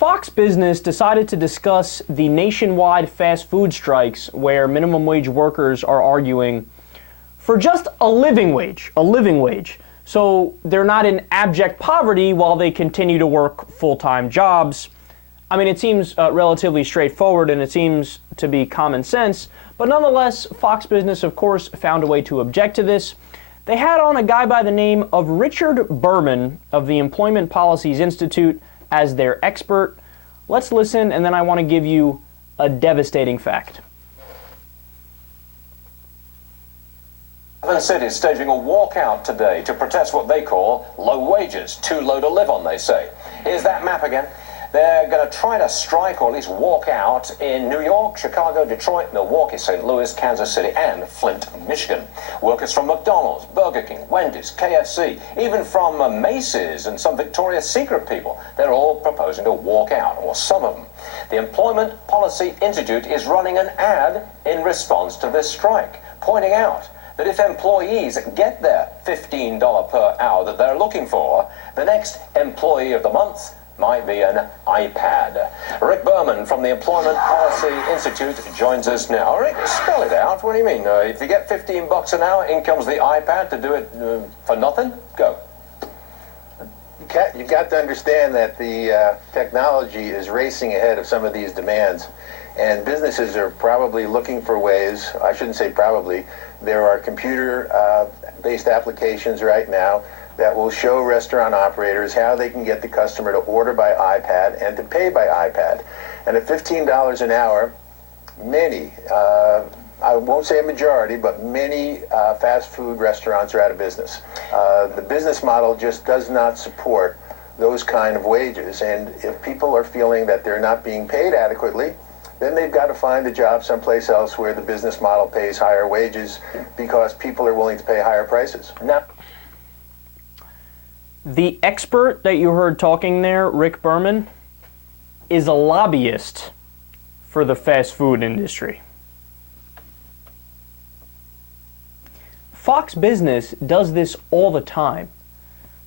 Fox Business decided to discuss the nationwide fast food strikes where minimum wage workers are arguing for just a living wage. So they're not in abject poverty while they continue to work full-time jobs. I mean, it seems relatively straightforward and it seems to be common sense, but nonetheless, Fox Business, of course, found a way to object to this. They had on a guy by the name of Richard Berman of the Employment Policies Institute as their expert. Let's listen, and then I want to give you a devastating fact. Flint City is staging a walkout today to protest what they call low wages, too low to live on, they say. Here's that map again. They're going to try to strike or at least walk out in New York, Chicago, Detroit, Milwaukee, St. Louis, Kansas City, and Flint, Michigan. Workers from McDonald's, Burger King, Wendy's, KFC, even from Macy's and some Victoria's Secret people, they're all proposing to walk out, or some of them. The Employment Policy Institute is running an ad in response to this strike, pointing out that if employees get their $15 per hour that they're looking for, the next Employee of the Month might be an iPad. Rick Berman from the Employment Policy Institute joins us now. Rick, spell it out. What do you mean? If you get $15 an hour, in comes the iPad to do it for nothing? Go. You've got to understand that the technology is racing ahead of some of these demands, and businesses are probably looking for ways. I shouldn't say probably. There are computer-based applications right now that will show restaurant operators how they can get the customer to order by iPad and to pay by iPad. And at $15 an hour, many, I won't say a majority, but many fast food restaurants are out of business. The business model just does not support those kind of wages. And if people are feeling that they're not being paid adequately, then they've got to find a job someplace else where the business model pays higher wages because people are willing to pay higher prices. Now, the expert that you heard talking there, Rick Berman, is a lobbyist for the fast food industry. Fox Business does this all the time.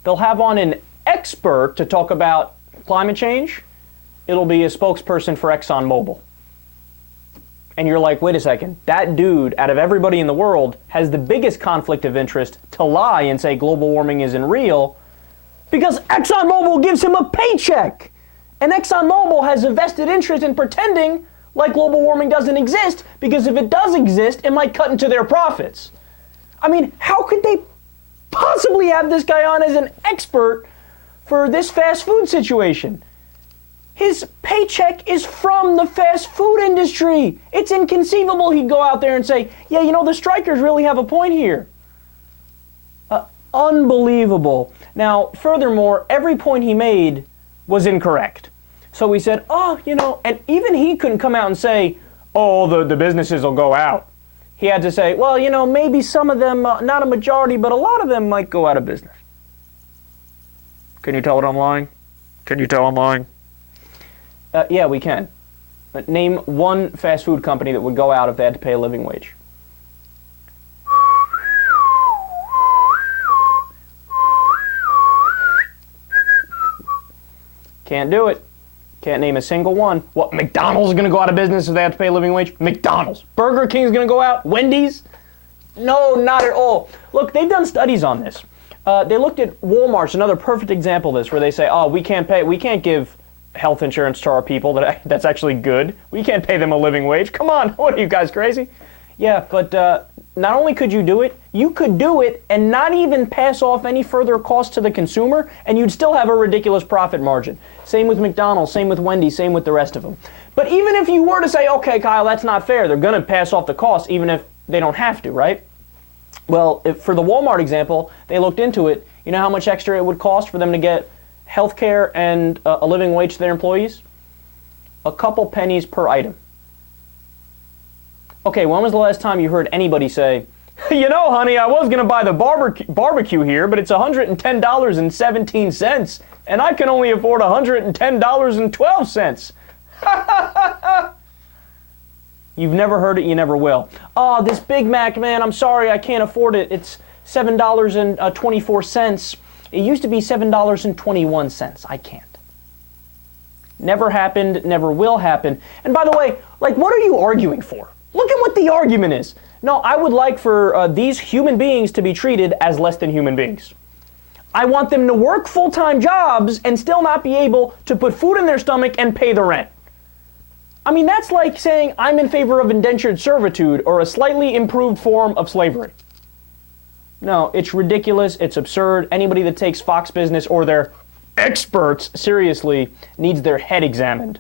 They'll have on an expert to talk about climate change. It'll be a spokesperson for ExxonMobil. And you're like, wait a second, that dude, out of everybody in the world, has the biggest conflict of interest to lie and say global warming isn't real, because ExxonMobil gives him a paycheck. And ExxonMobil has a vested interest in pretending like global warming doesn't exist, because if it does exist, it might cut into their profits. I mean, how could they possibly have this guy on as an expert for this fast food situation? His paycheck is from the fast food industry. It's inconceivable he'd go out there and say, yeah, you know, the strikers really have a point here. Unbelievable. Now, furthermore, every point he made was incorrect. So he said, oh, you know, and even he couldn't come out and say, oh, the businesses will go out. He had to say, well, you know, maybe some of them, not a majority, but a lot of them might go out of business. Can you tell what I'm lying? Can you tell I'm lying? Yeah, we can. But name one fast food company that would go out if they had to pay a living wage. Can't do it. Can't name a single one. What, McDonald's is going to go out of business if they have to pay a living wage? McDonald's. Burger King is going to go out? Wendy's? No, not at all. Look, they've done studies on this. They looked at Walmart's, another perfect example of this, where they say, oh, we can't give health insurance to our people. That's actually good. We can't pay them a living wage. Come on, what are you guys, crazy? Yeah, but not only could you do it, you could do it and not even pass off any further cost to the consumer, and you'd still have a ridiculous profit margin. Same with McDonald's, same with Wendy's, same with the rest of them. But even if you were to say, okay, Kyle, that's not fair, they're going to pass off the cost even if they don't have to, right? Well, for the Walmart example, they looked into it. You know how much extra it would cost for them to get health care and a living wage to their employees? A couple pennies per item. Okay, when was the last time you heard anybody say, you know, honey, I was going to buy the barbecue here, but it's $110.17, and I can only afford $110.12. You've never heard it, you never will. Oh, this Big Mac, man, I'm sorry, I can't afford it. It's $7.24. It used to be $7.21. I can't. Never happened, never will happen. And by the way, like, what are you arguing for? Look at what the argument is. No, I would like for these human beings to be treated as less than human beings. I want them to work full-time jobs and still not be able to put food in their stomach and pay the rent. I mean, that's like saying I'm in favor of indentured servitude or a slightly improved form of slavery. No, it's ridiculous, it's absurd. Anybody that takes Fox Business or their experts seriously needs their head examined.